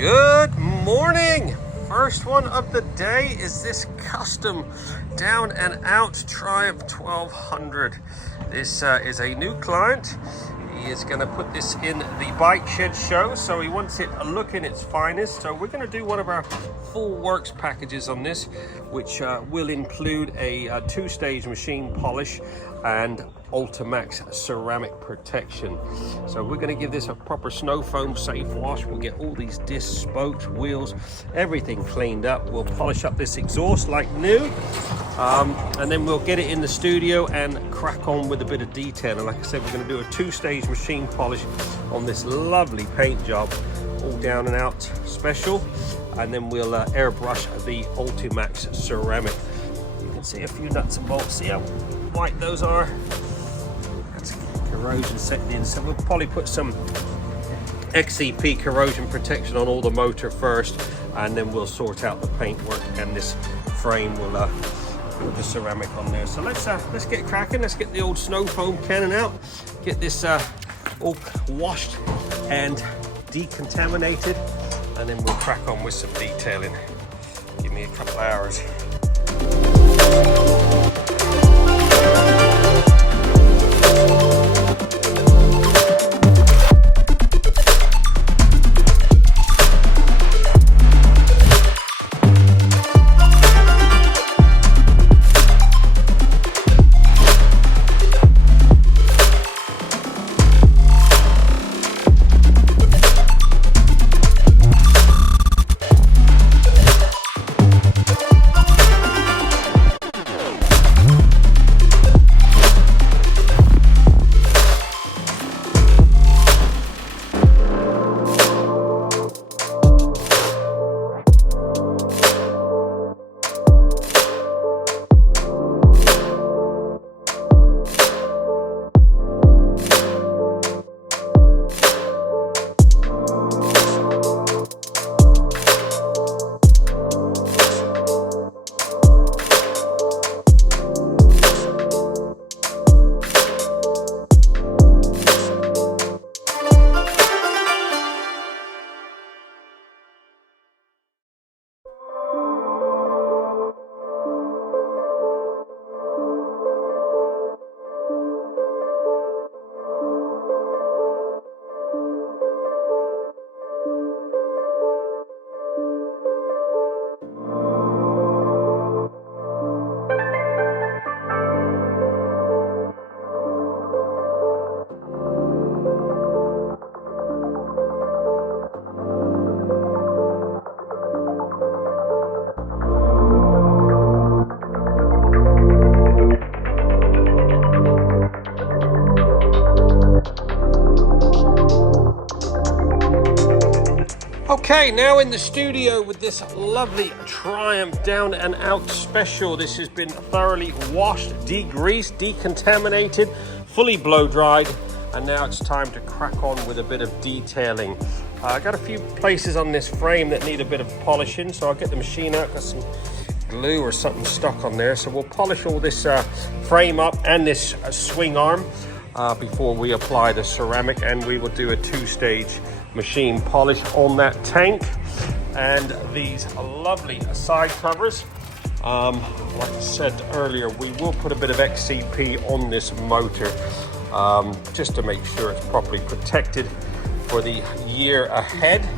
Good morning. First one of the day is this custom down and out Triumph 1200. This is a new client. He is going to put this in the bike shed show, so he wants it looking its finest. So we're going to do one of our full works packages on this, which will include a two-stage machine polish and Ultimaxx ceramic protection. So we're going to give this a proper Snowfoam safe wash. We'll get all these discs, spokes, wheels, everything cleaned up. We'll polish up this exhaust like new, and then we'll get it in the studio and crack on with a bit of detail. And like I said, we're going to do a two-stage machine polish on this lovely paint job, all down and out special, and then we'll airbrush the Ultimaxx ceramic. You can see a few nuts and bolts. See how white those are? That's corrosion setting in, so we'll probably put some XCP corrosion protection on all the motor first, and then we'll sort out the paintwork, and this frame will put the ceramic on there. So let's get cracking. Let's get the old Snowfoam cannon out, get this all washed and decontaminated, and then we'll crack on with some detailing. Give me a couple hours. Okay, now in the studio with this lovely Triumph Down and Out Special. This has been thoroughly washed, degreased, decontaminated, fully blow dried, and now it's time to crack on with a bit of detailing. I got a few places on this frame that need a bit of polishing, so I'll get the machine out, got some glue or something stuck on there. So we'll polish all this frame up and this swing arm before we apply the ceramic, and we will do a two-stage machine polish on that tank. And these lovely side covers, like I said earlier, we will put a bit of XCP on this motor just to make sure it's properly protected for the year ahead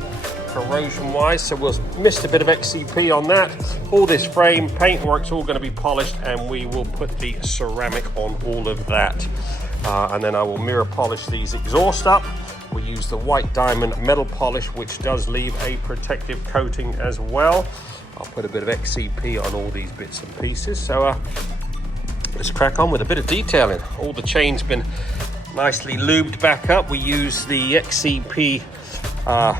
corrosion wise. So we'll mist a bit of XCP on that. All this frame paintwork's all going to be polished, and we will put the ceramic on all of that, and then I will mirror polish these exhaust up. We use the white diamond metal polish, which does leave a protective coating as well. I'll put a bit of XCP on all these bits and pieces. So let's crack on with a bit of detailing. All the chain's been nicely lubed back up. We use the XCP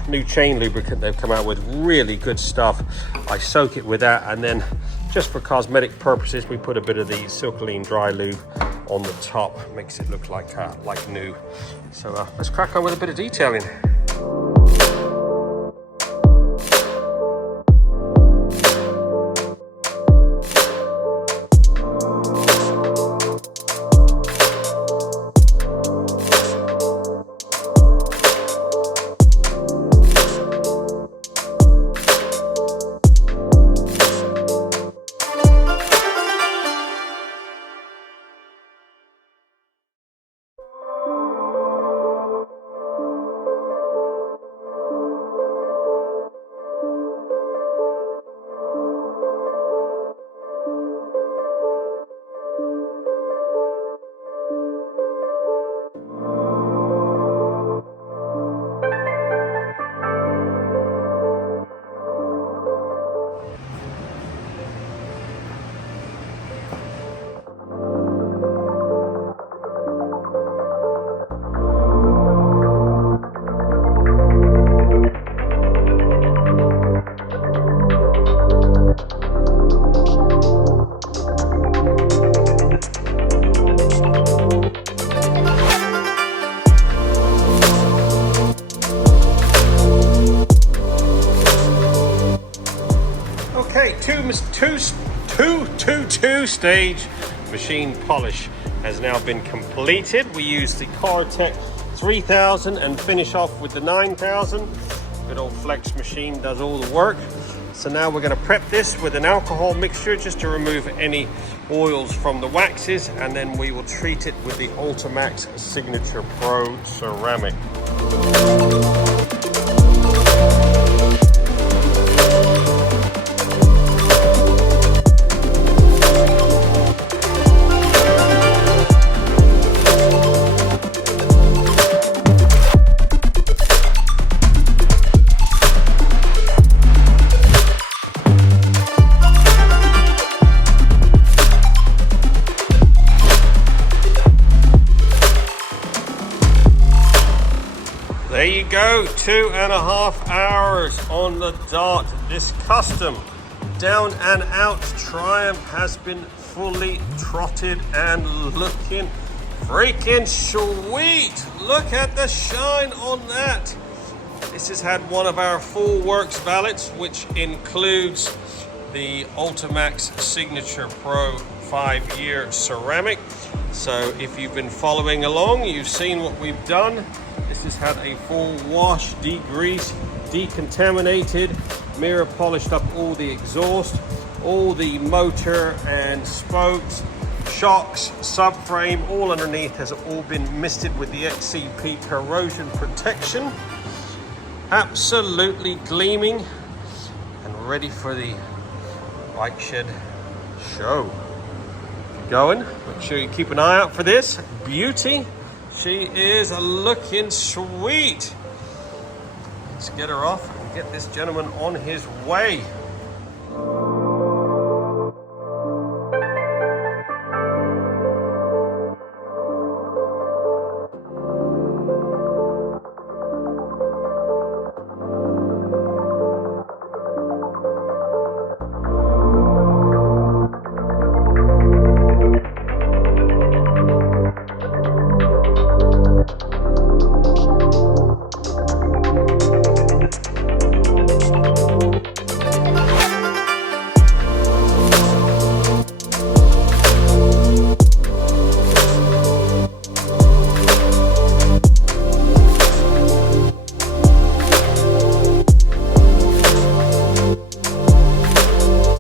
new chain lubricant they've come out with. Really good stuff. I soak it with that, and then just for cosmetic purposes, we put a bit of the Silcoline dry lube on the top. Makes it look like new. So let's crack on with a bit of detailing. two-stage machine polish has now been completed. We use the Cortec 3000 and finish off with the 9000. Good old Flex machine does all the work. So now we're going to prep this with an alcohol mixture just to remove any oils from the waxes, and then we will treat it with the Ultimaxx Signature Pro ceramic. There you go, 2.5 hours on the dot. This custom down and out Triumph has been fully trotted and looking freaking sweet. Look at the shine on that. This has had one of our full works valets, which includes the Ultimaxx Signature Pro 5-year ceramic. So if you've been following along, you've seen what we've done. This has had a full wash, degreased, decontaminated, mirror polished up all the exhaust, all the motor and spokes, shocks, subframe, all underneath has all been misted with the XCP corrosion protection. Absolutely gleaming and ready for the bike shed show. Going, make sure you keep an eye out for this beauty. She is looking sweet. Let's get her off and get this gentleman on his way.